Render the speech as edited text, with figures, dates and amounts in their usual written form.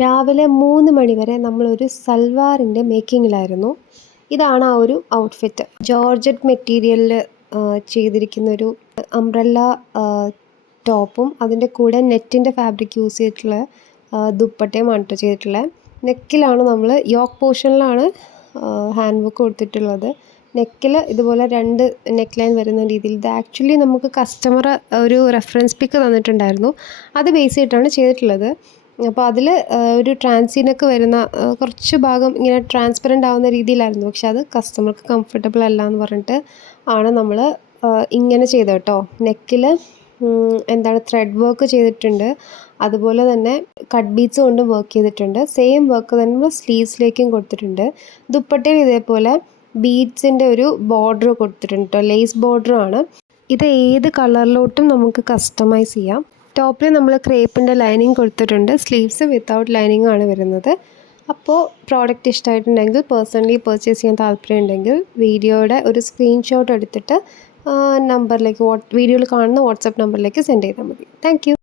രാവിലെ 3 മണി വരെ നമ്മളൊരു സൽവാറിൻ്റെ മേക്കിങ്ങിലായിരുന്നു. ഇതാണ് ആ ഒരു ഔട്ട്ഫിറ്റ്. ജോർജറ്റ് മെറ്റീരിയലിൽ ചെയ്തിരിക്കുന്നൊരു അംബ്രല്ല ടോപ്പും അതിൻ്റെ കൂടെ നെറ്റിൻ്റെ ഫാബ്രിക് യൂസ് ചെയ്തിട്ടുള്ള ദുപ്പട്ടയുമാണ് കേട്ടോ ചെയ്തിട്ടുള്ളത്. നെക്കിലാണ് നമ്മൾ യോക്ക് പോർഷനിലാണ് ഹാൻഡ് വർക്ക് കൊടുത്തിട്ടുള്ളത്. നെക്കിൽ ഇതുപോലെ 2 നെക്ക് ലൈൻ വരുന്ന രീതിയിൽ. ഇത് ആക്ച്വലി നമുക്ക് കസ്റ്റമർ ഒരു റെഫറൻസ് പിക്ക് തന്നിട്ടുണ്ടായിരുന്നു. അത് ബേസ് ചെയ്തിട്ടാണ് ചെയ്തിട്ടുള്ളത്. അപ്പോൾ അതിൽ ഒരു ട്രാൻസി നെക്ക് വരുന്ന കുറച്ച് ഭാഗം ഇങ്ങനെ ട്രാൻസ്പെറൻ്റ് ആവുന്ന രീതിയിലായിരുന്നു. പക്ഷെ അത് കസ്റ്റമർക്ക് കംഫർട്ടബിൾ അല്ല എന്ന് പറഞ്ഞിട്ട് ആണ് നമ്മൾ ഇങ്ങനെ ചെയ്തത് കേട്ടോ. നെക്കിൽ എന്താണ് ത്രെഡ് വർക്ക് ചെയ്തിട്ടുണ്ട്. അതുപോലെ തന്നെ കട്ട് ബീഡ്സ് കൊണ്ട് വർക്ക് ചെയ്തിട്ടുണ്ട്. സെയിം വർക്ക് തന്നെ നമ്മൾ സ്ലീവ്സിലേക്കും കൊടുത്തിട്ടുണ്ട്. ദുപ്പട്ടയിൽ ഇതേപോലെ ബീഡ്സിൻ്റെ ഒരു ബോർഡർ കൊടുത്തിട്ടുണ്ട് കേട്ടോ. ലേസ് ബോർഡറാണ്. ഇത് ഏത് കളറിലോട്ടും നമുക്ക് കസ്റ്റമൈസ് ചെയ്യാം. ടോപ്പിൽ നമ്മൾ ക്രേപ്പിൻ്റെ ലൈനിങ് കൊടുത്തിട്ടുണ്ട്. സ്ലീവ്സ് വിത്തൗട്ട് ലൈനിങ് ആണ് വരുന്നത്. അപ്പോൾ പ്രോഡക്റ്റ് ഇഷ്ടമായിട്ടുണ്ടെങ്കിൽ പേഴ്സണലി പർച്ചേസ് ചെയ്യാൻ താല്പര്യമുണ്ടെങ്കിൽ വീഡിയോയുടെ ഒരു സ്ക്രീൻഷോട്ട് എടുത്തിട്ട് നമ്പറിലേക്ക് വീഡിയോയിൽ കാണുന്ന വാട്സപ്പ് നമ്പറിലേക്ക് സെൻഡ് ചെയ്താൽ മതി. Thank you.